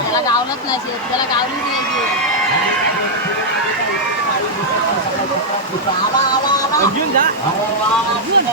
त्याला गावलंच नाही त्याला गावली नाही अर्जुन जा अर्जुन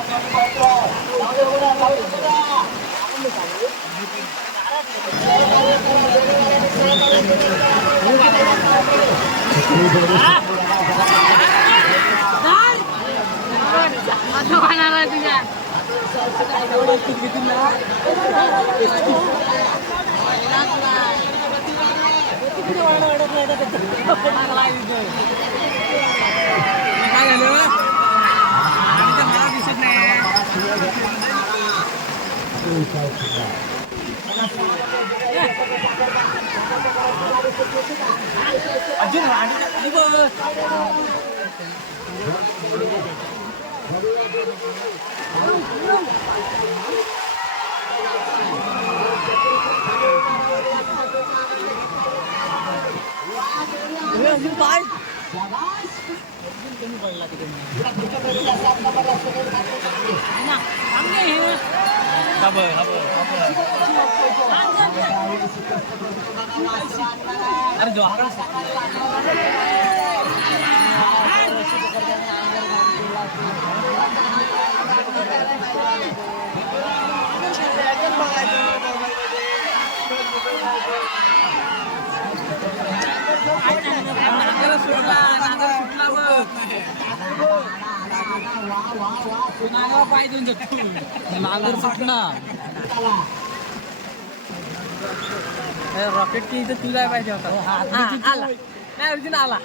अर्जुन राणी खाली बस अर्जुन काय कमी पडला तिकडे ना अरे जो पाय देऊन जातो नांगर सुटना रॉकेट की इथं तुला पाहिजे होता आला नाही अर्जुन आला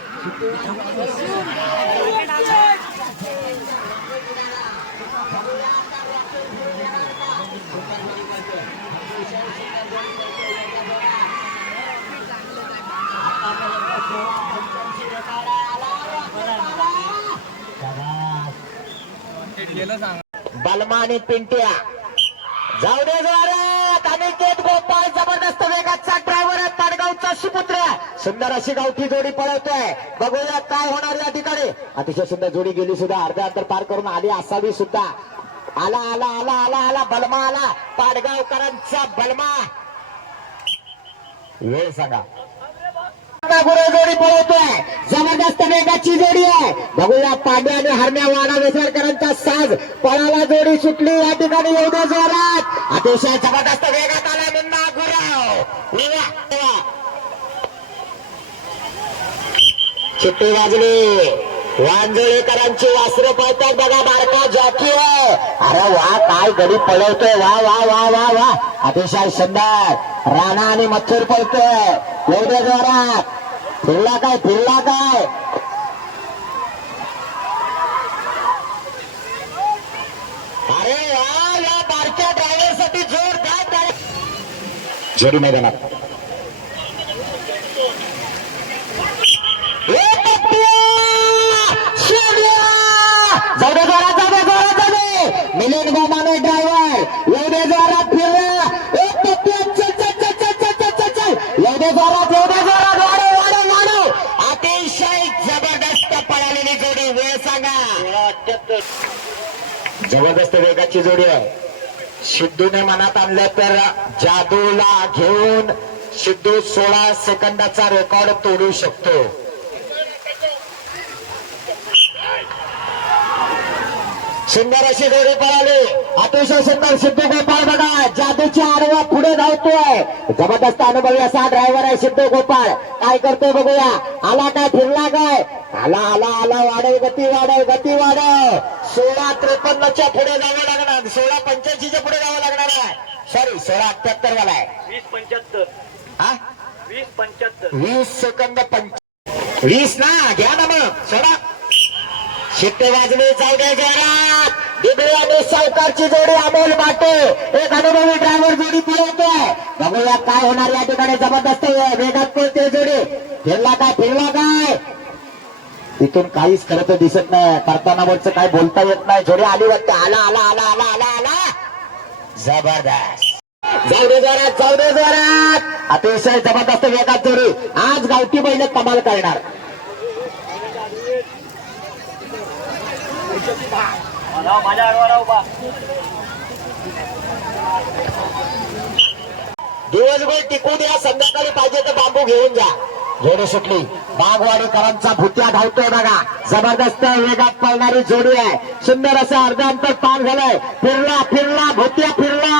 बलमा आणि पिंट्या जाऊ दे जोरात. अनिकेत गोपाळ जबरदस्त वेगाचा ड्रायव्हर आहे. पाडगावचा सुपुत्र सुंदर अशी गावठी जोडी पळवतोय. बघूया काय होणार या ठिकाणी. अतिशय सुंदर जोडी गेली सुद्धा अर्ध्या अंतर पार करून आली असावी सुद्धा. आला आला आला आला आला बलमा आला. पाडगावकरांचा बलमा वेळ सांगा. जोडी पळवतोय जबरदस्त वेगाची जोडी आहे. बघूया पांड्या आणि हरण्या वाडा वेसरकरांचा साज पळाला जोडी सुटली या ठिकाणी. एवढ्या जोरात अतिशय जबरदस्त वेगात आला मुन्ना गुराव. चिट्टी वाजली. वांजळेकरांची वासरं पळतात बघा. बारका जॉकी आहे. अरे वा काय गडी पळवतोय. वा वा वा वा वा अतिशय सुंदर. राणा आणि मथुर पळतोय एवढ्या जोरात. फिरला काय फिरला काय. अरे वा या बारक्या ड्रायव्हर साठी जोरदार जोडी मैदानात. मिलिंद गोमाने ड्रायव्हर एवढे जोरात फिरला. एवढे जोरात एवढे जोरात वाढव वाढव वाढव. अतिशय जबरदस्त पळालेली जोडी. वेळ सांगा. जबरदस्त वेगाची जोडी आहे. सिद्धूने मनात आणलं तर जादूला घेऊन सिद्धू 16 सेकंदाचा रेकॉर्ड तोडू शकतो. सुंदर अशी जोडी पळाली. अतिशय सुंदर. सिद्धू गोपाळ बघा जादूच्या आडवा पुढे धावतोय. जबरदस्त अनुभवी असा ड्रायव्हर आहे सिद्धू गोपाळ. काय करतोय बघूया. आला काय फिरला काय. आला आला आला वाढव गती वाढव गती वाढव. 16:53च्या पुढे जावं लागणार. 16:85च्या पुढे जावं लागणार आहे. सॉरी 16:78 वाला आहे. 20:75 हा 20:75 20 सेकंद 20 ना घ्या ना मग सोडा. शिट्टे वाजले. चौद्या जोरात दिबळे आणि सावकारची जोडी. अमोल बाटे एक अनुभवी ड्रायव्हर जोडी पळवतोय. बघूया काय होणार या ठिकाणी. जबरदस्त वेगात पळते जोडी. फिरला काय फिरला काय. इथून काहीच खरं तर दिसत नाही. करताना वरचं काय बोलता येत नाही. जोडी आली वाटतं. आला आला आला आला आला आला जबरदस्त. जाऊ दे जोरात, जाऊ दे जोरात. अतिशय जबरदस्त वेगात जोडी. आज गावठी बैल कमाल करणार. दिवसभर टिकू द्या, संध्याकाळी पाहिजे तर बांबू घेऊन जा. जोडी सुटली. बागवाडीकरांचा भुत्या धावतोय बघा. जबरदस्त वेगात पळणारी जोडी आहे. सुंदर असं अर्धा अंतर पार झालंय. फिरला फिरला भुत्या फिरला.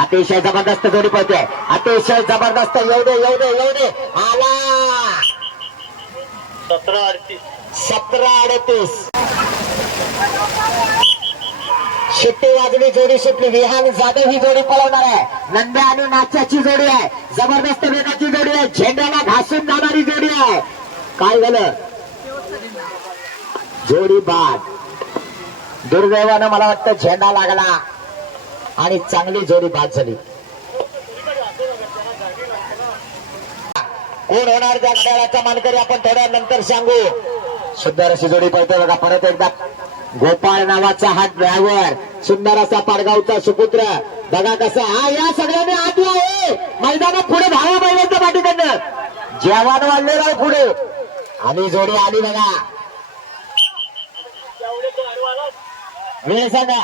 अतिशय जबरदस्त जोडी पळते. अतिशय जबरदस्त. येऊ दे येऊ दे येऊ दे. आला 17:38. शिट्टी वाजली, जोडी सुटली. विहान जाधव ही जोडी पळवणार आहे. नंद्या आणि नाच्याची जोडी आहे. जबरदस्त वेगाची जोडी आहे. झेंड्याला घासून जाणारी जोडी आहे. काय झालं? जोडी बाद. दुर्दैवानं मला वाटतं झेंडा लागला आणि चांगली जोडी बाद झाली. कोण होणार त्या खेळाचा मानकरी आपण थोड्या नंतर सांगू. सुंदर अशी जोडी पळते बघा. परत एकदा गोपाळ नावाचा हा ड्रायव्हर, सुंदर असा पाडगावचा सुपुत्र. बघा कसं हा या सगळ्यांनी आत आहे. मैदानात पुढे धावा बैलांच्या पाठीकडनं जेवण वाढलेलं आहे पुढे. आणि जोडी आली बघा. वेळ सांगा.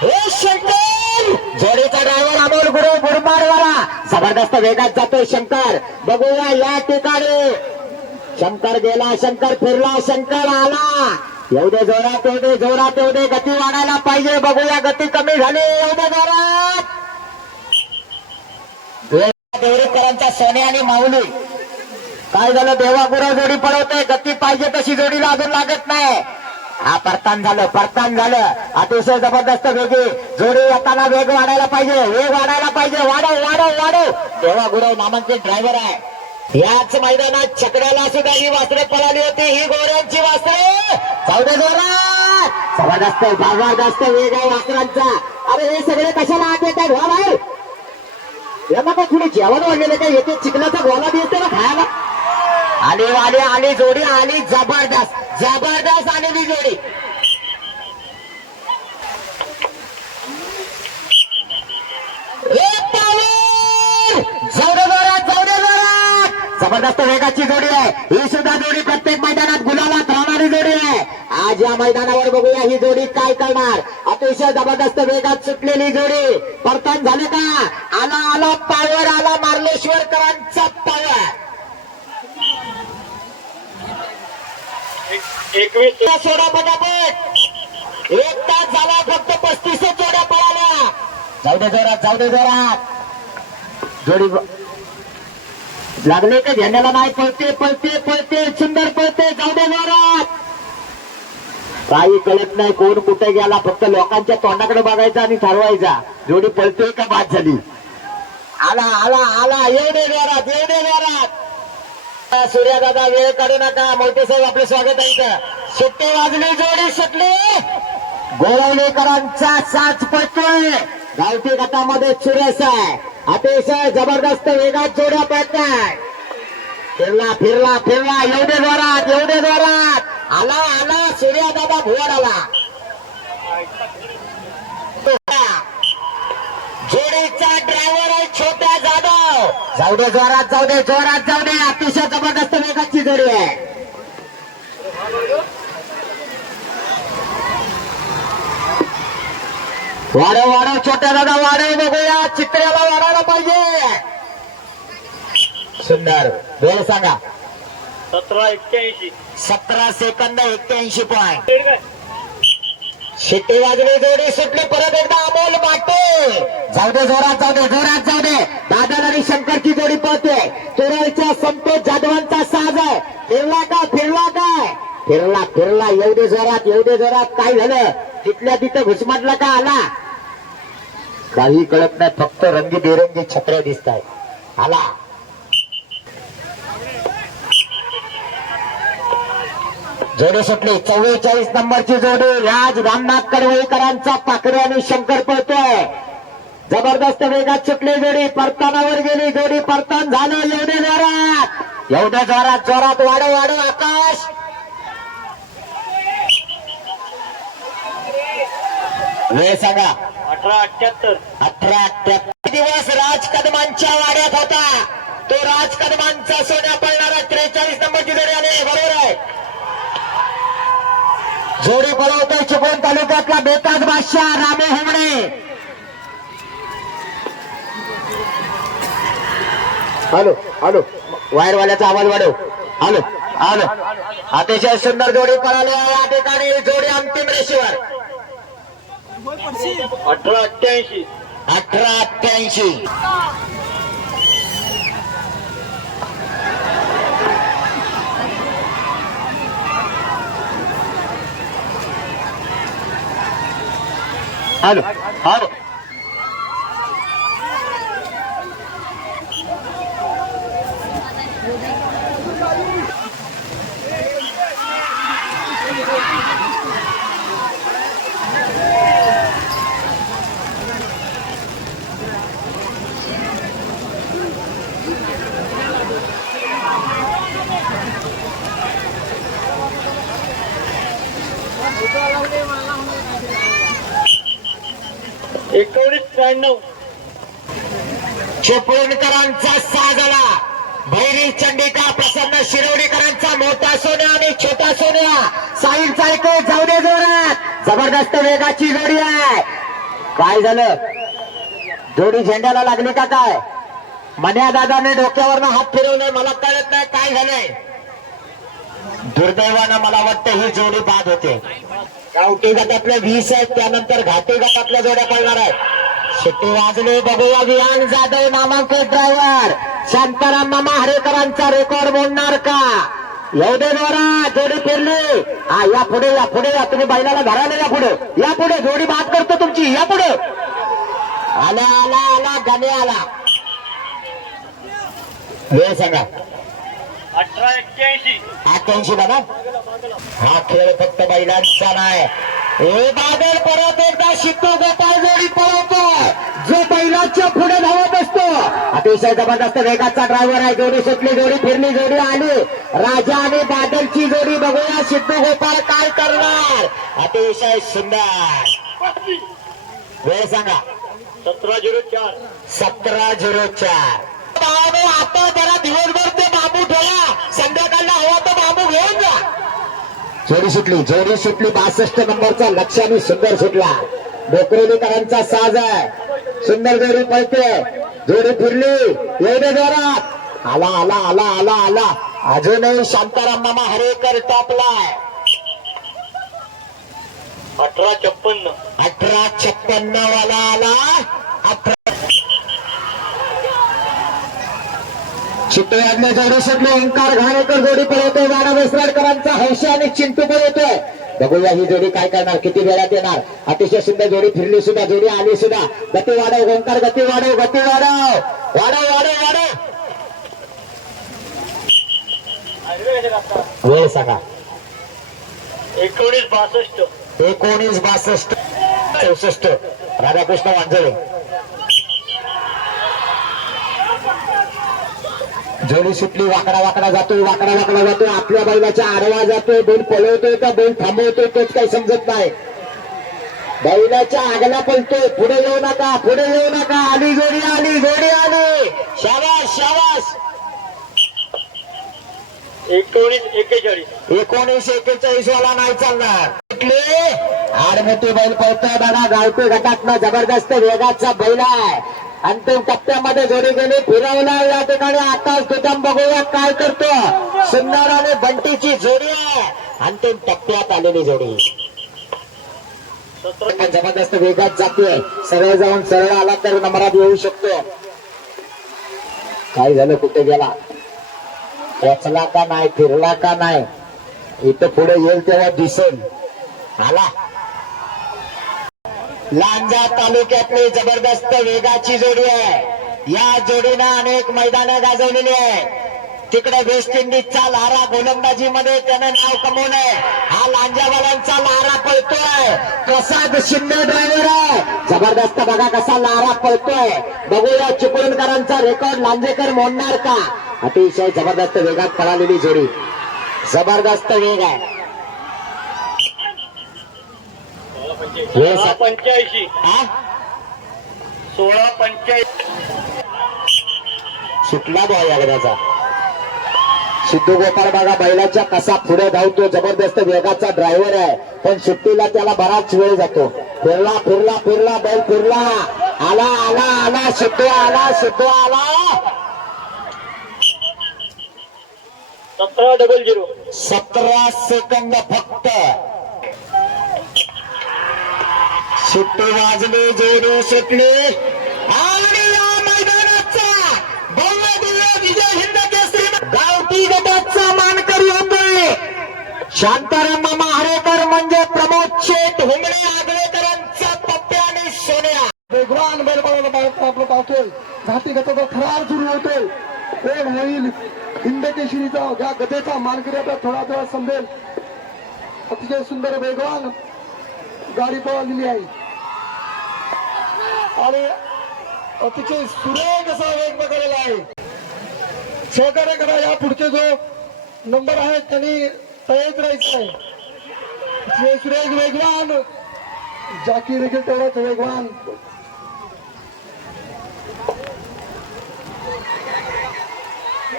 हे शंकर जोडीचा ड्रायव्हर अमोल गुरु मुरबाडवाला. जबरदस्त वेगात जातोय शंकर. बघूया या ठिकाणी. शंकर गेला, शंकर फिरला, शंकर आला. एवढे जोरात एवढे जोरात एवढे गती वाढायला पाहिजे. बघूया गती कमी झाली. एवढे जोरात. देवरीकरांचा सोने आणि माऊली. काय झालं? देवागुरव जोडी पळवतोय. गती पाहिजे तशी जोडीला अजून लागत नाही. हा परतान झालं, परतान झालं. अतिशय जबरदस्त वेगी जोडी येताना वेग वाढायला पाहिजे. वेग वाढायला पाहिजे. वाढव वाढव वाढव. देवागुरव नामांकित ड्रायव्हर आहे. याच मैदानात छकड्याला सुद्धा ही वासरे पळाली होती. ही गोऱ्यांची वासरे. जाऊ दे जोरात. जबरदस्त जबरदस्त वेग आहे वासरांचा. अरे हे सगळे कशाला आत येत आहेत? वा बाहेर. यांना काय थोडी जेवण वाढलेलं काय? येते चिखलाचा गोला दिसते ना खायला. आली आली आली जोडी आली. जबरदस्त जबरदस्त आलेली जोडी. जाऊ दे जोरात, जाऊ दे जोरात. जबरदस्त वेगाची जोडी आहे. ही सुद्धा जोडी प्रत्येक मैदानात गुलालात राहणारी जोडी आहे. आज या मैदानावर बघूया ही जोडी काय करणार. अतिशय जबरदस्त वेगात सुटलेली जोडी. परतन झाले का? आला आला पावर आला. मार्लेश्वरकरांचा पावर. 21 सोडा पटापट. 1 तास झाला फक्त 35 जोड्या पळाल्या. जाऊ दे जोरात, जाऊ दे जोरात. जोडी लागले का झेंड्याला? नाही. पळते पळते पळते. सुंदर पळते. जाऊ दे जोरात. काही कळत नाही कोण कुठे गेला. फक्त लोकांच्या तोंडाकडे बघायचा आणि ठरवायचा जोडी पळते का बाद झाली. आला आला आला. एवढे जोरात, एवढे जोरात. सूर्यादादा वेळ काढू नका. मोठे साहेब आपले स्वागत आहे. सुट्टी वाजली, जोडी सुटली. गोळवलेकरांचा साच पळतोय. गावठी गटामध्ये सुरेश आहे. अतिशय जबरदस्त वेगात जोड्या पळताय. फिरला फिरला फिरला. एवढे जोरात, एवढे जोरात. आला आला. सूर्यादादा भुवर आला. जोडीचा ड्रायव्हर आहे छोट्या जाधव. जाऊ दे जोरात, जाऊ दे जोरात, जाऊ दे. अतिशय जबरदस्त वेगाची जोडी आहे. वाढव वाढव छोट्या दादा वाढव. बघूया चित्र्याला वाढायला पाहिजे. सुंदर. वेळ सांगा. 17:81. 17 सेकंद 81 पॉइंट. शिट्टी वाजली, जोडी सुटली. परत एकदा अमोल माटे. जाऊ दे जोरात, जाऊ दे जोरात, जाऊ दे. दादा आणि शंकरची जोडी पळते. तुरळच्या संतोष जाधवांचा साज आहे. फिरला का? फिरला काय? फिरला फिरला. एवढे जोरात, एवढे जोरात. काय झालं? तिथल्या तिथं घुसमटला का? आला. काही कळत नाही. फक्त रंगीबेरंगी छत्र्या दिसत आहेत. आला. जोडी सुटली. 44 नंबरची जोडी. राज रामनाथ कडवळीकरांचा पाखरे आणि शंकर पळतोय. जबरदस्त वेगात सुटली जोडी. परतानावर गेली जोडी. परतान झालं. एवढे जोरात. एवढ्या जोरात जोरात वाढव वाढव आकाश. वेळ सांगा. 1878. 1878 दिवस राज कदमांच्या वाड्यात होता. तो राज कदमांचा सोन्या पळणारा 43 नंबरची जोडी आली. बरोबर आहे. जोडी पळवतोय चिपळूण तालुक्यातला बेताज बादशाह रामे होमणे. हॅलो हॅलो वायरवाल्याचा आवाज वाढव. हॅलो हॅलो अतिशय सुंदर जोडी पळाली या ठिकाणी. जोडी अंतिम रेषेवर. 1888. 1888. हॅलो हॅलो चिपळूणकरांचा साज आला. भैरी चंडिका प्रसन्न शिरवडीकरांचा मोठा सोन्या आणि छोटा सोन्या. साईल चालके जाऊ दे जोरात. जबरदस्त वेगाची जोडी आहे. काय झालं? जोडी झेंड्याला लागली का काय? मन्या दादाने डोक्यावरनं हात फिरवले. मला कळत नाही काय झालंय. दुर्दैवानं मला वाटतं ही जोडी बाद होते. गावठी गटातल्या 20 आहेत. त्यानंतर घाटी गटातल्या जोड्या पडणार आहेत. शिट्टी वाजले. बघूया विहान जाधव नामांकित ड्रायव्हर शांताराम मामा हरेकरांचा रेकॉर्ड मोडणार का? येऊ दे जोरा. जोडी फिरली. हा या पुढे या पुढे या. तुम्ही बैलाला धरायला या पुढे या पुढे. जोडी बाद करतो तुमची. या पुढे. आला आला आला गाणे आला. वेळ सांगा. 1881. 88 ना. हा खेळ फक्त बैलांचा नाही. हे बादल परत एकदा शिट्टू गोपाळ जोडी पळवतोय. जो बैलाच्या पुढे धावत असतो. अतिशय जबरदस्त वेगाचा ड्रायव्हर आहे. जोडी सुटली. जोडी फिरली. जोडी आली. राजा आणि बादलची जोडी. बघूया शिट्टू गोपाळ काय करणार. अतिशय सुंदर. वेळ सांगा. 1704. 1704. आता जरा दिवसभर ते बांबू ठेवा. संध्याकाळला हवा तर बांबू घेऊन जा. जोडी सुटली. जोडी सुटली. 62 नंबरचा लक्षाने सुंदर सुटला. डोकरेलीकरांचा साज आहे. सुंदर जोडी पळते. जोडी फिरली. एवढे जोरात. आला आला आला आला आला. अजूनही शांताराम मामा हरेकर टॉपलाय. 1856. 1856 वाला आला. शिट्टे वाजले. जोडी सुटली. ओंकार घाणेकर जोडी पळवतोय. वाडा वेसराडकरांचा हौशी आणि चिंटू पळवतोय. बघूया ही जोडी काय करणार. किती वेळात येणार. अतिशय सुंदर जोडी फिरली सुद्धा. जोडी आली सुद्धा. गती वाढव ओंकार. गती वाढव. गती वाढव. वाढव वाढव वाढव. वेळ सांगा. 1962. 1962. 64. राधाकृष्ण वांजळे. जोडी सुटली. वाकडा वाकडा जातोय. वाकडा वाकडा जातोय. आपल्या बैलाच्या आडवा जातोय. बैल पळवतोय का बैल थांबवतोय तेच काही समजत नाही. बैलाच्या आगला पळतोय. पुढे येऊ नका. पुढे येऊ नका. आली जोडी. आली जोडी. आली. शाबास शाबास. 1941. 1941 वाला नाही चालणार. आडमोठी बैल पळतोय बघा. गावठी गटातनं जबरदस्त वेगाचा बैल आहे. अंतिम टप्प्यामध्ये जोडी गेली. फिरवला या ठिकाणी. आकाश दुधाम बघूया काय करतो. सुंदर आणि बंटीची जोडी आहे. अंतिम टप्प्यात आलेली जोडी. जबरदस्त वेगात जातोय. सरळ जाऊन सरळ आला तर नंबरात येऊ शकतो. काय झालं. कुठे गेला. पोचला का नाही. फिरला का नाही. इथं पुढे येईल तेव्हा दिसेल. आला. लांजा तालुक्यातली जबरदस्त वेगाची जोडी आहे. या जोडीनं अनेक मैदानं गाजवलेली आहे. तिकडे वेस्ट इंडिजचा लारा गोलंदाजी मध्ये त्यानं नाव कमवलंय. हा लांजावाल्यांचा लारा पळतोय. प्रसाद शिंदे ड्रायव्हर आहे. जबरदस्त बघा कसा लारा पळतोय. बघूया चिपळूणकरांचा रेकॉर्ड लांजेकर मोडणार का. अतिशय जबरदस्त वेगात पळालेली जोडी, जबरदस्त वेग आहे. 85 16-85 सुटला बॉय एकदाचा. सिद्धू गोपाळ बघा बैलाच्या कसा पुढे धावतो. जबरदस्त वेगाचा ड्रायव्हर आहे, पण सुट्टीला त्याला बराच वेळ जातो. फिरला फिरला फिरला बैल फिरला. आला आला आला सिद्धू आला, सिद्धू आला. 17-00 17 सेकंद फक्त. सुट्टी वाजली, जोडी सुटली आणि या मैदानाचा भव्य दिव्य विजय हिंद केसरी गावठी गटाचा मानकरी होतोय शांताराम मामा हरेकर, म्हणजे प्रमोद शेठ हुंगडे आगळेकरांचा पप्प्या आणि सोन्या. वेगवान बैलगाडा आपलं पाहतोय. घाटी गटाचा थरार सुरू होतोय. कोण होईल हिंद केसरीचा, या गदेचा मानकरी आता थोडा समजेल. अतिशय सुंदर वेगवान गाडी पळालेली आहे आणि अतिशय सुरेख असा वेग बघायला आहे. सहकार्य करा. या पुढचे जो नंबर आहे त्यांनी तयारीत राहायचं आहे. अतिशय सुरेख वेगवान जाकी देखील तेवढाच वेगवान.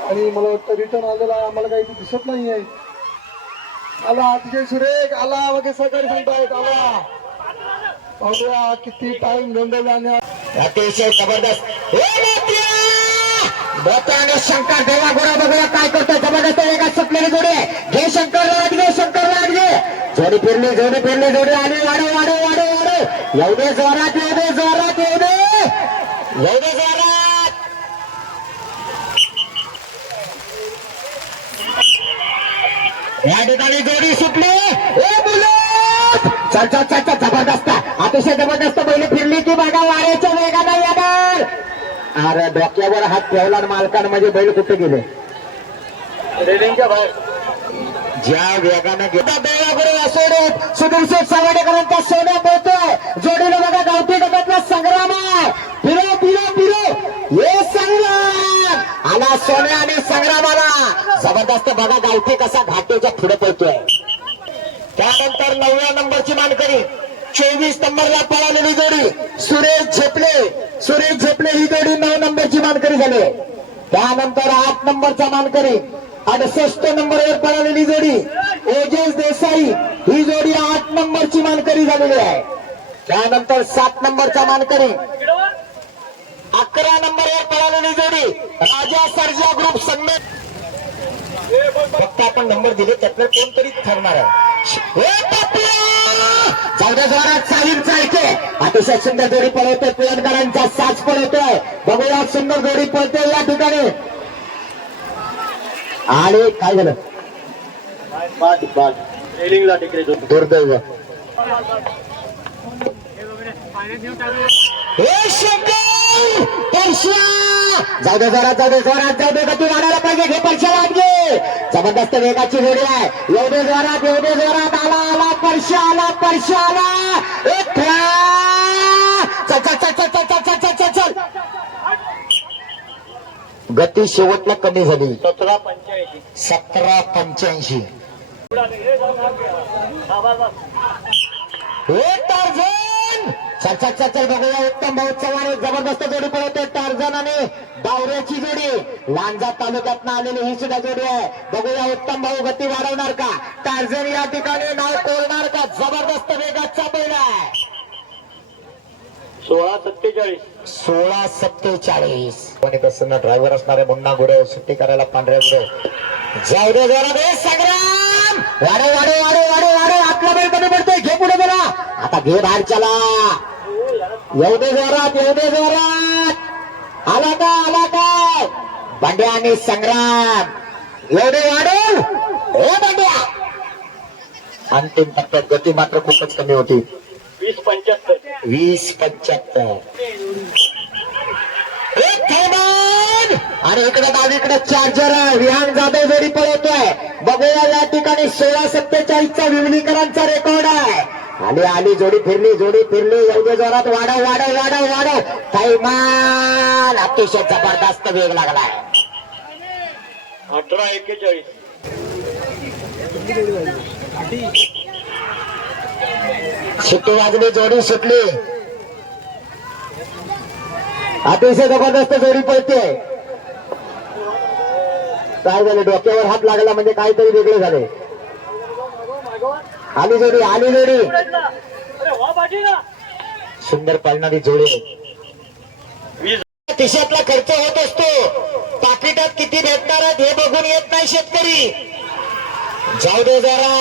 आणि मला वाटतं रिटर्न आलेला आहे, आम्हाला काही दिसत नाही आहे. आला अतिशय सुरेख आला वगैरे सहकारी सांगतायत. आला पाहूया किती टाइम नोंदवला. अतिशय जबरदस्त बोताने शंकर देवा गोरा. बघूया काय करतोय. जबरदस्त वेगात सुटलेली जोडी आहे. घे शंकर लागले, शंकर लागले. जोडी फिरली, जोडी फिरली, जोडी आली. वाढव वाढव वाढव वाढव. एवढे जोरात, एवढे जोरात, एवढे जोरात. या ठिकाणी जोडी सुटली. चल चल चल चल. जबरदस्त, अतिशय जबरदस्त बैल फिरली की बघा वाऱ्याच्या वेगाने येणार. अरे डोक्यावर हात ठेवला मालकान, म्हणजे बैल कुठे गेले. रेलिंगच्या बाहेर ज्या वेगाने सोडत सुधीर शेठ सावडेकरांचा सोन्या पोहतोय. जोडीला बघा गावठी गटातला संग्राम आहे. फिरो फिरो फिरो हे संग्राम आला. सोन्या आणि संग्रामाला जबरदस्त बघा गावठी कसा घाटेच्या पुढे पळतोय. त्यानंतर 9व्या नंबरची मानकरी 24 नंबरला पळालेली जोडी सुरेश झेपले. सुरेश झेपले ही जोडी 9 नंबरची मानकरी झाली. त्यानंतर 8 नंबरचा मानकरी 68 नंबरवर पळालेली जोडी ओजेश देसाई ही जोडी 8 नंबरची मानकरी झालेली आहे. त्यानंतर 7 नंबरचा मानकरी 11 नंबरवर पळालेली जोडी राजा सर्जा ग्रुप संमेत. फक्त आपण नंबर दिले त्यातलं कोणतरी ठरणार आहे. चौदा जोरात साहिब चालके अतिशय सुंदर जोडी पळवतोय. पुरणकरांचा साज पळवतोय. बघूया सुंदर जोडी पळतोय या ठिकाणी. आणि काय झालं. रेलिंगला टिकले दुर्दैव. हे शंकर जाऊ दे जोरात, जाऊ दे जोरात, जाऊ दे. गती वाढायला पाहिजे. घे परशा वाढले. जबरदस्त वेगाची जोडी आहे. एवढे जोरात, एवढे जोरात. आला आला परशा आला, परशा आला. चल चल चल चल चल चल चल चल चल. गती शेवटला कमी झाली. 17-85 17-85. चल चल चल चल. बघूया उत्तम भाऊ चव्हाण जबरदस्त जोडी पळवते. टार्झन आणि बावऱ्याची जोडी लांजा तालुक्यात आलेली ही सुद्धा जोडी आहे. बघूया उत्तम भाऊ गती वाढवणार का. टार्झन या ठिकाणी नाव कोरणार का. जबरदस्त वेगाचा बैल आहे. 16-47 16-47. कोणी कसं ड्रायव्हर असणारे मुन्ना गुरव सुट्टी करायला पांढऱ्या गुरव. जाऊ दे जोरात. संग्राम वाढव वाढव वाढव वाढव वाढव. आपला बैल कमी पडतोय. घे पुढे गेला. आता घे बाहेर चला. एवढे जोरात, एवढे जोरात. आला का, आला का. बंड्या आणि संग्राम एवढे वाढव. हे बंड्या अंतिम टप्प्यात गती मात्र खूपच कमी होती. 20-75 20-75. आणि इकडे डावीकडे चार्जर आहे. विहान जाधव जोडी पळवतोय. बघूया या ठिकाणी 16-47 चा विवलीकरांचा रेकॉर्ड आहे. आली आली जोडी फिरली एवढे जोरात वाढव थैमान अतिशय जबरदस्त वेग लागलाय 18-41 शिट्टी वाजली जोडी सुटली अतिशय जबरदस्त जोडी पळते काय झालं डोक्यावर हात लागला म्हणजे काहीतरी वेगळे झाले आली जोडी सुंदर पळणारी जोडी खिशातला खर्च होत असतो पाकिटात किती भेटणार आहेत हे बघून येत नाही शेतकरी जाऊ दे जरा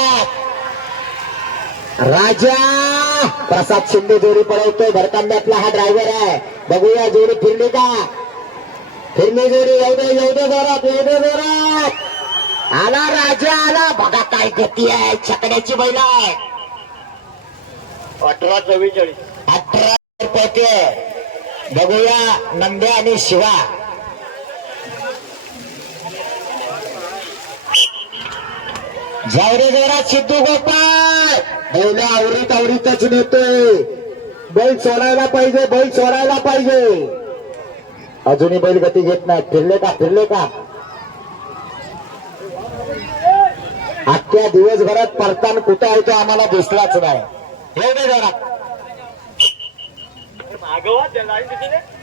राजा प्रसाद शिंदे जोडी पळवतोय भरतांब्यातला हा ड्रायव्हर आहे बघूया जोडी फिरली का फिरली जोडी एवढे जोरात आला राजा आला बघा काय गती आहे छकड्याची बैल आहे 18-44 18 बघूया नंद्या आणि शिवा जावरे जोरात सिद्धू गोपाळ बैल आवरीतच नेतोय बैल सोडायला पाहिजे अजूनही बैल गती घेत नाही फिरले का अख्ख्या दिवसभरात परतान कुठे आहे तो आम्हाला दिसलाच नाही एवढे जोरात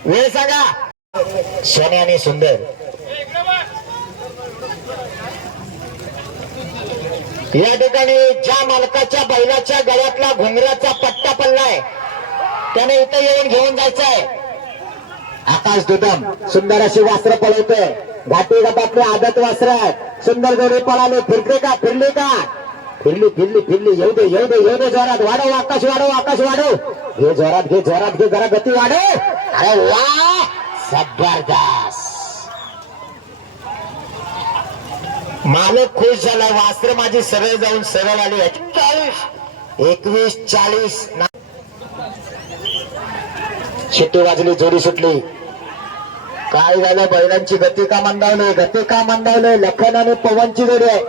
वेळ सांगा सोने आणि सुंदर या ठिकाणी ज्या मालकाच्या बैलाच्या गळ्यातला घुंगराचा पट्टा पडलाय त्याने इथं येऊन घेऊन जायचंय आकाश दुदम सुंदर अशी वास्त्र पळवतोय घाटी गटातले आदत वास्त्र आहेत सुंदर जोडी पळाले फिरले का फिरली येऊ दे जोरात वाढव आकाश वाढव घे जोरात घे जरा गती वाढव अरे वा जबरदस्त मालक खुश झाला वास्त्र माझी सरळ जाऊन सरळ आली 21-40 शिट्टी वाजली जोडी सुटली काय झालं बैलांची गती का मंदावली लखन आणि पवनची जोडी आहे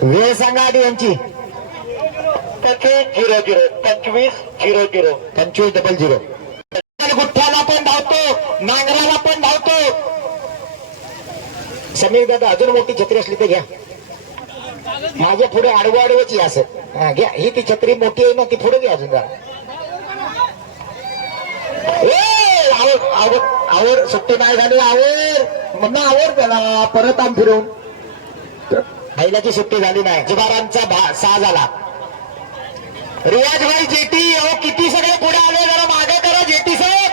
वेळ सांगा आधी यांची 25-00 गुठ्ठ्याला पण धावतो नांगराला पण धावतो समीर दादा अजून मोठी छत्री असली तर घ्या माझ्या पुढे आडवची असं घ्या ही ती छत्री मोठी आहे ना ती पुढे घ्या अजून जरा आवड सुट्टी नाही झाली आवड त्याला परत आम फिरवून बैलाची सुट्टी झाली नाही जिबारांचा 6 झाला रियाजभाई जेटी अहो किती सगळे पुढे आले जरा मागे करा जेटी साहेब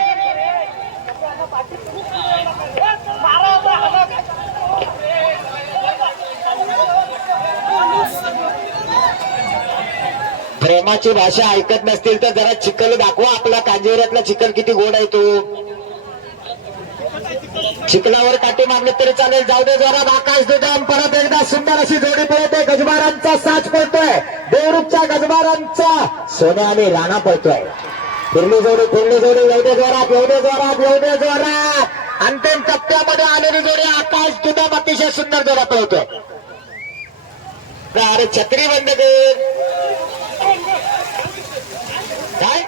प्रेमाची भाषा ऐकत नसतील तर जरा चिखल दाखवा आपला कांजिवऱ्यातला चिखल किती गोड आहे तो चिखलावर काटे मारले तरी चालेल जाऊ दे जोरात आकाश दुदम परत एकदा सुंदर अशी जोडी पळते गजबारांचा साज पळतोय देवरूपच्या गजबारांचा सोन्या आणि राणा पळतोय फिरली जोडी एवढे जोरात अंतिम टप्प्यामध्ये आलेली जोडी आकाश दुदम अतिशय सुंदर जोडा पळतोय अरे छत्री बंद कर काय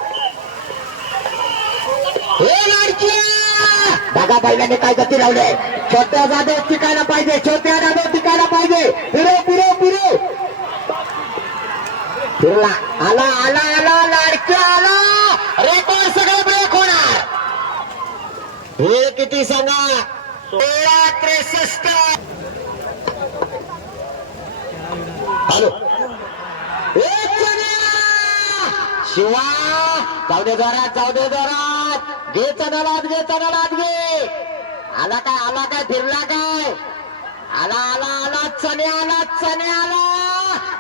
दादा बैलाने काय गती लावले छोट्या जाधव टिकायला पाहिजे फिरो फिरला आला लाडक्या आला रेकॉर्ड सगळं ब्रेक होणार हे किती सांगा 16-63 हॅलो शिवा जाऊ दे जोरात घे चणालात घे आला काय फिरला काय आला चणे आला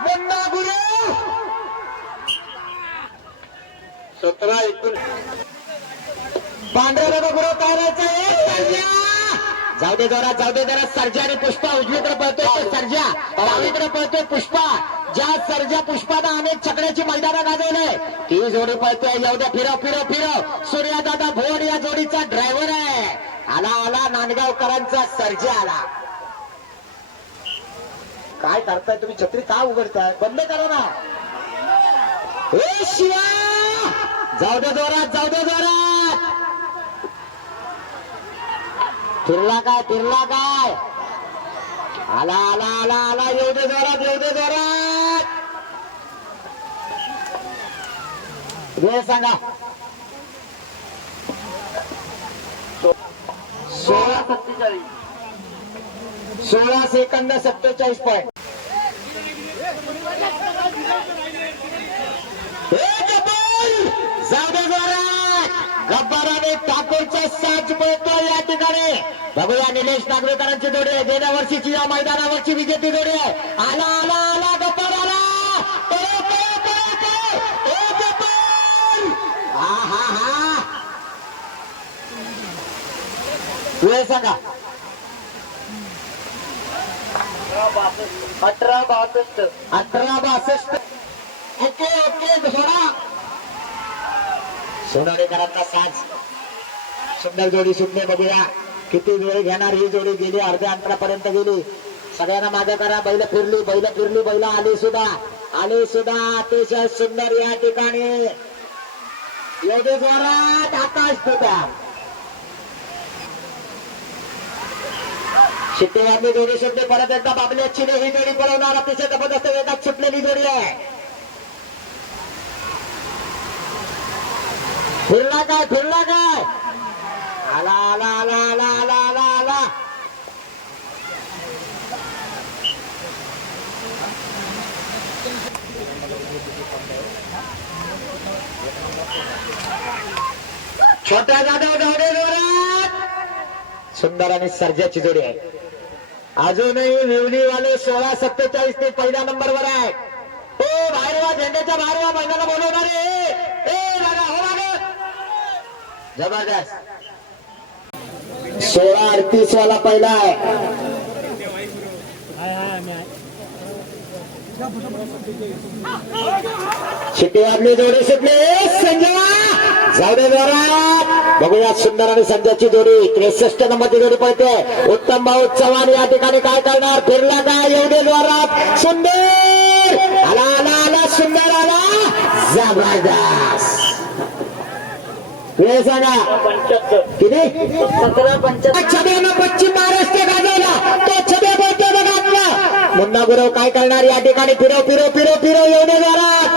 मुन्ना गुरु 17-19 पांढऱ्याला गुरु करायचं जाऊ दे जोरात सर्जा आणि पुष्पा उजवीकडे पळतोय तो सर्जा, डावीकडे पळतोय पुष्पा. ज्या सर्जा पुष्पानं अनेक छकड्याची मैदानं गाजवलंय ती जोडी पळतोय. येऊ दे, फिरव. सूर्यादादा भोड या जोडीचा ड्रायव्हर आहे. आला नांदगावकरांचा सर्जा आला. काय करताय तुम्ही? छत्री का उघडताय? बंद करा ना. ए शिवा, जाऊ दे जोरात. फिरला काय? आला. येऊ दे जोरात. वेळ सांगा. 16 सेकंद 47 पॉईंट. जाऊ दे जोरात. गब्बाराने ठाकूरचा साज पळतो या ठिकाणी. बघूया निलेश नागवेकरांची जोडी आहे. गेल्या वर्षीची या मैदानावरची विजेती जोडी आहे. आला गब्बार आला. हा वेळ सांगा. 18-62. ओके सोनाडेकरांचा साज. सुंदर जोडी सुटणे. बघूया किती वेळ घेणार ही जोडी. गेली अर्ध्या अंतरापर्यंत गेली. सगळ्यांना मागे करा. बैल फिरली. बैल आली सुद्धा. अतिशय सुंदर या ठिकाणी. एवढे जोरात आकाश तुटा. शिट्टेवारली जोडी सुटली. परत एकदा बाबल्याची ही जोडी पळवणार. अतिशय जबरदस्त वेगात सुटलेली जोडी आहे. फिरला काय? आला. छोट्या जाधव धावडे जोरात. सुंदर आणि सर्जाची जोडी आहे. अजूनही विवलीवाले 16-47 ते पहिल्या नंबरवर आहे. हो बाहेर वा, झेंड्याच्या बाहेर वा. महिन्याला बोलवणार जबरदस्त. 16-38 वाला पहिला आहे. शिट्टीवारली जोडी सुटली. संजय जाऊ दे जोरात. बघूया सुंदर आणि संजयची जोडी. 63 नंबरची जोडी पळते. उत्तम भाऊ चव्हाण या ठिकाणी काय करणार? फिरला काय? येऊ दे जोरात. सुंदर आला. सुंदर आला. जबरदस्त. वेळ सांगा. 75 किती? 17-75. छब्यानं पश्चिम महाराष्ट्र गाजवला. तो छब्या बोलतो बघा आपला. मुन्ना गुरव काय करणार या ठिकाणी? फिरव. येऊ दे जोरात.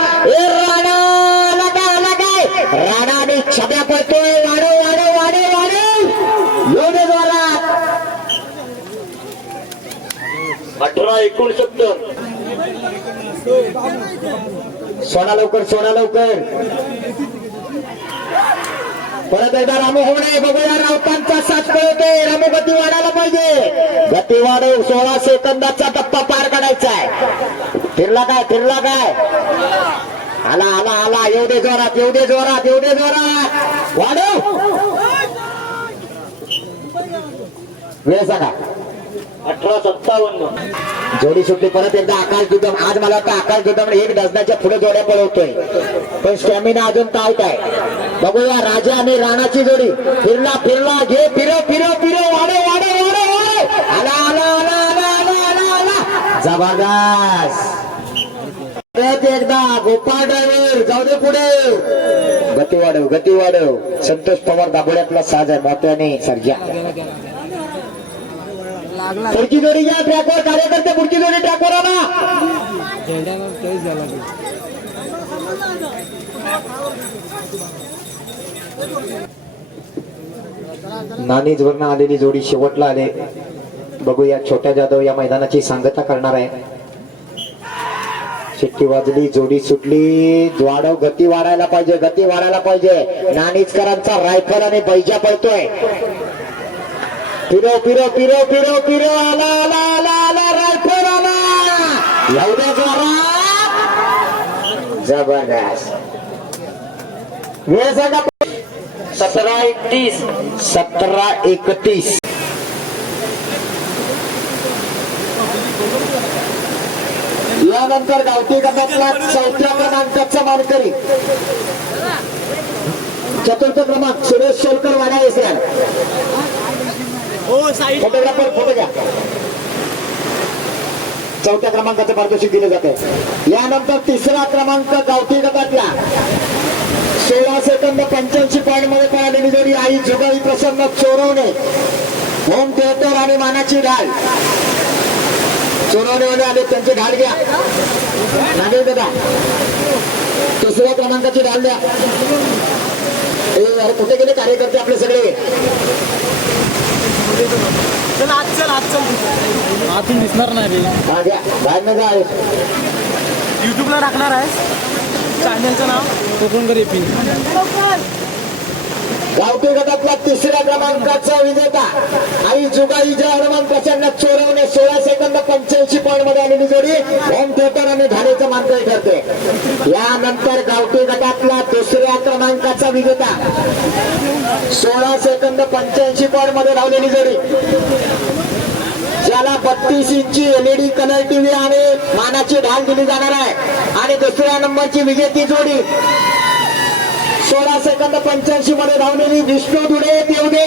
राणा काय? राणा आणि छब्या पळतोय. वाढव. येऊ दे जोरात. 18-69. सोडा लवकर. परत एकदा रामू होणे. बघूया राऊतांचा साथ पळवते. रामू गती वाढायला पाहिजे. गती वाढव. 16 सेकंदाचा टप्पा पार काढायचा आहे. फिरला काय? आला. येऊ दे जोरात. वाढव. वेळ सांगा. 18-57. जोडी सुटली. परत एकदा आकाश गुदम. आज मला वाटतं आकाश गुदम 1 डझनाच्या पुढे जोड्या पळवतोय. पण स्टॅमिना अजून टाईट आहे. बघूया राजा आणि राणाची जोडी. फिरला घे. फिरव. वाढव. आला. जबरदस्त. परत एकदा गोपाळ ड्रायव्हर. जाऊ दे पुढे. गती वाढव. संतोष पवार दाभोळ्यातला साज आहे. मोठ्याने सर्जा. पुढची जोडी घ्या ट्रॅकवर. कार्यकर्ते पुढची जोडी ट्रॅकवर आला. नानीज वरनं आलेली जोडी शेवटला आले. बघूया छोट्या जाधव या मैदानाची सांगता करणार आहे. शिट्टी वाजली. जोडी सुटली. वाढव. गती वाढायला पाहिजे. नानीजकरांचा रायफल आणि बैजा पळतोय. फिरव. आला. रायफल आला. एवढ्या जोरात. जबरदस्त. वेळ सांगा. 17-31. यानंतर गावठी गटातला चौथ्या क्रमांकाचा मानकरी चतुर्थ क्रमांक सुरेश शेलकर वाडा इसरा फोटोग्राफर फोटो घ्या. चौथ्या क्रमांकाचं पारितोषिक दिलं जाते. यानंतर तिसरा क्रमांक गावठी गटातला 16 सेकंद 85 पॉईंट मध्ये पळालेली जोडी आई जुगाई प्रसन्न चोरवणे होम थिएटर आणि मानाची ढाल चोरवणेवाले आले त्यांची ढाल घ्या. नागेश दादा तिसऱ्या क्रमांकाची ढाल द्या. अरे कुठे गेले कार्यकर्ते आपले सगळे. चल आतून दिसणार नाही रे. हा घ्या बाहेर न जा. युट्यूबला टाकणार आहे चॅनलचं नाव कोकणकर एपी. गावठी गटातला तिसऱ्या क्रमांकाचा विजेता आई जुगाई जय हनुमान प्रसन्न चोरवणे 16 सेकंद 85 पॉईंट मध्ये आलेली जोडी होम थिएटर आणि ढालेचं मानकरी ठरते. यानंतर गावठी गटातला दुसऱ्या क्रमांकाचा विजेता 16 सेकंद 85 पॉईंट मध्ये धावलेली जोडी ज्याला 32 इंची LED कलर टीव्ही आणि मानाची ढाल दिली जाणार आहे. आणि दुसऱ्या नंबरची विजेती जोडी 16 सेकंद 85 मध्ये धावलेली विष्णू धुडे देवडे.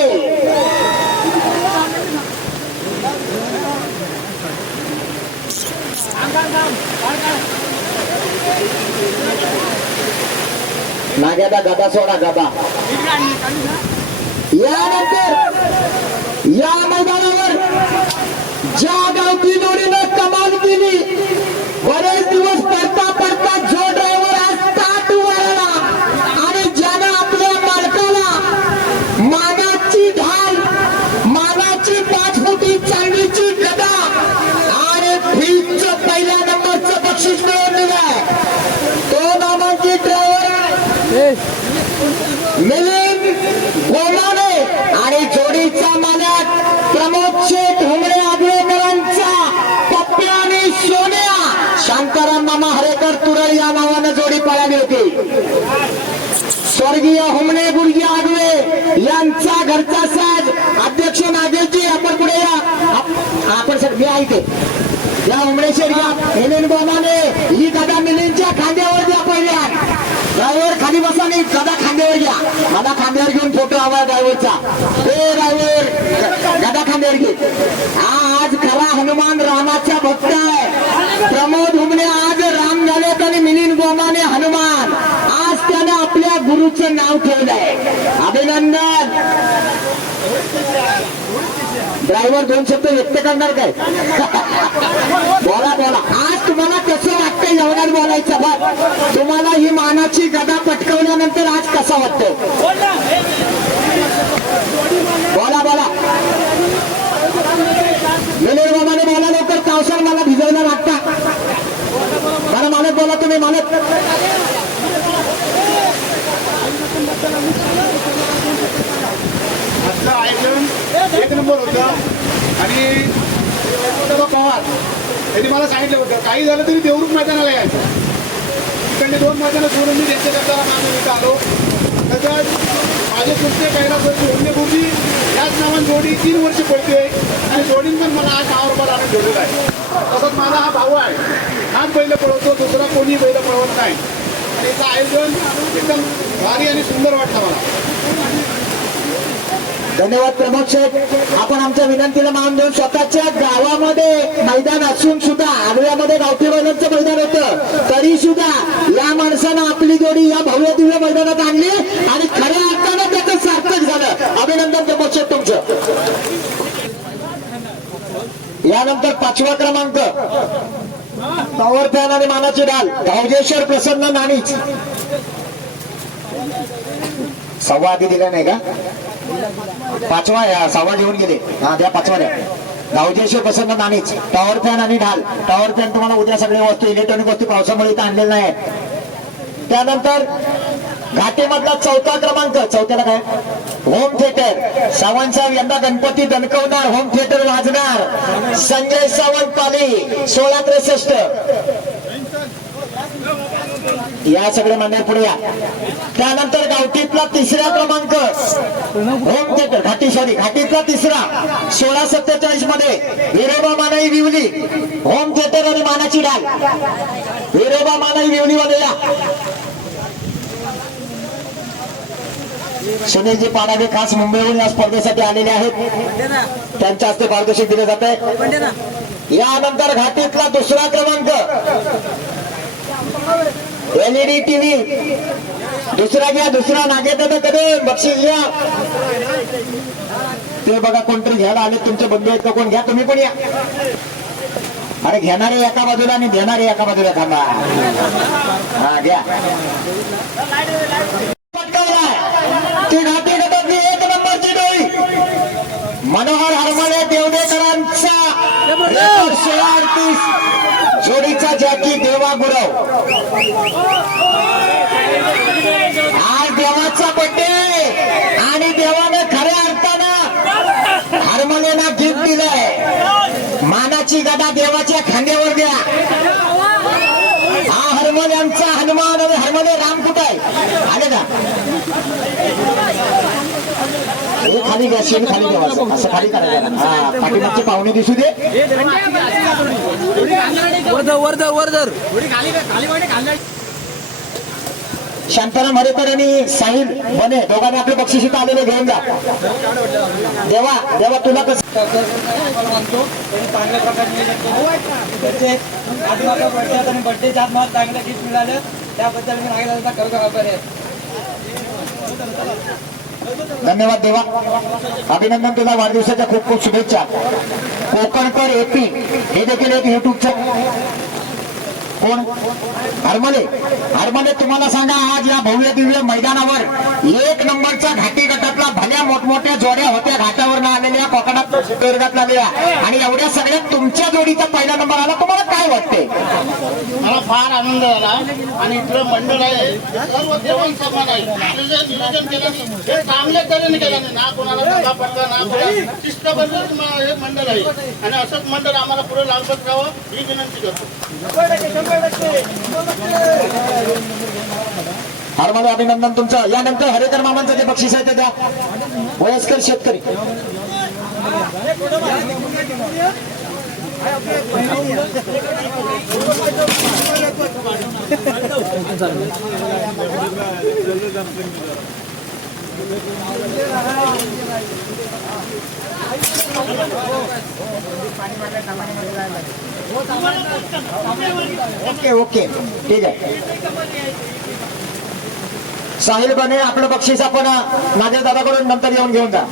नाग्यादा गदा सोडा गदा. यानंतर या मैदानावर ज्या गावठी जोडीनं कमाल केली बरेच दिवस पडता पडता जो ड्रायव्हर आज ताट वळला आणि ज्यानं आपल्या मालकाला मानाची ढाल मानाची 5 फुटी चांदीची गदा आणि फ्रीजचं पहिल्या नंबरचं बक्षीस मिळवून दिलंय. तो नामांकित ड्रायव्हर मिलिंद गोमाने आणि जोडीचा मालक प्रमोद शेठ हुमरे आगवेकरांचा पप्प्या आणि सोन्या शांताराम मामा हरेकर तुरळ या नावानं जोडी पळाली होती. स्वर्गीय हुमणे गुरुजी आगवे यांचा घरचा साज अध्यक्ष नागेशजी आपण पुढे या. आपण सर मी ऐकते या हुमणे शेठ घ्या. मिलिंद गोमाने ही गदा मिलिंदच्या खांद्यावर द्या. पहिल्या ड्रायव्हर खाली बसा नाही गदा खांद्यावर घ्या. मला खांद्यावर घेऊन फोटो हवा ड्रायव्हरचा. हे ड्रायव्हर गदा खांद्यावर घे. आज खरा हनुमान रामाचा भक्त आहे. प्रमोद हुमणे आज राम झालेत आणि मिलिंद गोमाने हनुमान. आज त्याने आपल्या गुरुचं नाव ठेवलंय. अभिनंदन. ड्रायव्हर 2 शब्द व्यक्त करणार काय. बोला बोला. आज तुम्हाला कसं वाटतंय एवढ्यात बोलायचं बघ. तुम्हाला ही मानाची गदा पटकवल्यानंतर आज कसं वाटतंय बोला बोला. मिलिंद गोमाने बोला लवकर. पावसाळ्यात मला भिजवलं लागता. मला मालक बोला तुम्ही मालक. आजचं आयोजन 1 नंबर होतं आणि पवार यांनी मला सांगितलं होतं काही झालं तरी देवरूप मैदानाला यायचं. तिकडे 2 मैदानं सोडून मी त्यांच्या करता आम्ही इथं आलो. त्याच्यात माझे कुस्ते कैलासवरची होमने गुरुजी याच नावाने जोडी 3 वर्ष पडते आणि जोडीन पण मला आज 6 रुपयाला आणून ठेवलेला आहे. तसंच माझा हा भाऊ आहे. हाच बैल पळवतो. दुसरा कोणी बैल पळवत नाही. आणि याचं आयोजन एकदम भारी आणि सुंदर वाटतं मला. धन्यवाद प्रमोद शेठ. आपण आमच्या विनंतीला मान देऊन स्वतःच्या गावामध्ये मैदान असून सुद्धा आडव्यामध्ये गावठी बैलांचं मैदान होतं तरी सुद्धा या माणसानं आपली जोडी या भव्य दिव्य मैदानात आणली आणि खऱ्या अर्थानं त्याचं सार्थक झालं. अभिनंदन प्रमोद शेठ तुमचं. यानंतर 5वा क्रमांक टॉवर फॅन आणि मानाची ढाल गावजेश्वर प्रसन्न नाणीच. सव्वा आधी दिला नाही का. 5वा 6वा जेवून गेले. हा द्या 5वा द्या. गावजेश्वर प्रसन्न नाणीच टॉवर फॅन आणि ढाल. टॉवर फॅन तुम्हाला उद्या सगळ्या वस्तू इलेक्ट्रॉनिक वस्तू पावसामुळे इथं आणलेल्या नाही. त्यानंतर घाटेमधला 4था क्रमांक. 4थ्याला काय होम थिएटर सावंत साहेब यंदा गणपती दणकवणार. होम थिएटर वाजणार. संजय सावंत पाली 1663. या सगळे मान्य पुढे या. त्यानंतर गावठीतला तिसरा क्रमांक होम थिएटर घाटीतला तिसरा 1647 मध्ये विरोबा मानाई विवली होम थिएटर आणि मानाची डाल. विरोबा मानाई विवली मध्ये या. सुनीलजी पाडावे खास मुंबईहून या स्पर्धेसाठी आलेले आहेत. त्यांच्या हस्ते पारितोषिक दिले जात आहे. यानंतर घाटीतला दुसरा क्रमांक LED टीव्ही दुसरा घ्या. दुसरा नागेत कधी बक्षीस घ्या. ते बघा कोणतरी घ्यायला आले तुमचे बंधू आहेत का कोण घ्या. तुम्ही पण या. अरे घेणारे एका बाजूला आणि देणारे एका बाजूला थांबा. हा घ्या. ती घाटी गटातली 1 नंबरची डोळी मनोहर हरमळे देवडेकरांचा 1638 जोडीचा जॅकी देवा गुरव. आज देवाचा बड्डे आणि देवाने खऱ्या अर्थानं हरमलेना गिफ्ट दिलंय. मानाची गदा देवाच्या खांद्यावर द्या. हा हरमल यांचा हनुमान आणि हरमले राम कुठं आहे आले का. हे खाली घ्या. शेण खाली घ्यावा असं खाली करायचं. हा पाठीमागचे पाहुणे दिसू दे. शांताराम हरेकर आणि साहिल बने दोघांनी आपले बक्षीस इथं आलेले घेऊन जा. देवा तुला कसं मानतो चांगल्या प्रकारे त्याचे आजोबाचा बर्थडे आणि बर्थडेच्या आज मला चांगलं गिफ्ट मिळालं त्याबद्दल मी नागेला खरोखर आभारी आहे. धन्यवाद देवा. अभिनंदन तुला वाढदिवसाच्या खूप खूप शुभेच्छा. कोकणकर AP हे देखील एक युट्यूबच्या कोण हरमले तुम्हाला सांगा आज या भव्य दिव्य मैदानावर 1 नंबरचा घाटी गटातला भल्या मोठमोठ्या जोड्या होत्या घाटावर आलेल्या कोकणात पेरगात लागल्या आणि एवढ्या सगळ्यात तुमच्या जोडीचा पहिला नंबर आला. तुम्हाला काय वाटते. मला फार आनंद झाला आणि इथलं मंडळ आहे सर्व देवांचा मान आहे. जे नियोजन केलं हे चांगल्या तऱ्हेने केलं नाही. ना कोणाला दगा पडला ना कोणाला शिस्तबद्ध हे मंडळ आहे आणि असंच मंडळ आम्हाला पुढे लाभत राहावं ही विनंती करतो. हरमले अभिनंदन तुमचं. यानंतर हरेकर मामांचं जे बक्षीस आहे ते द्या. वयस्कर शेतकरी ओके ठीक आहे. साहिल बने आपलं बक्षीस आपण नागेश दादाकडून नंतर येऊन घेऊन जा.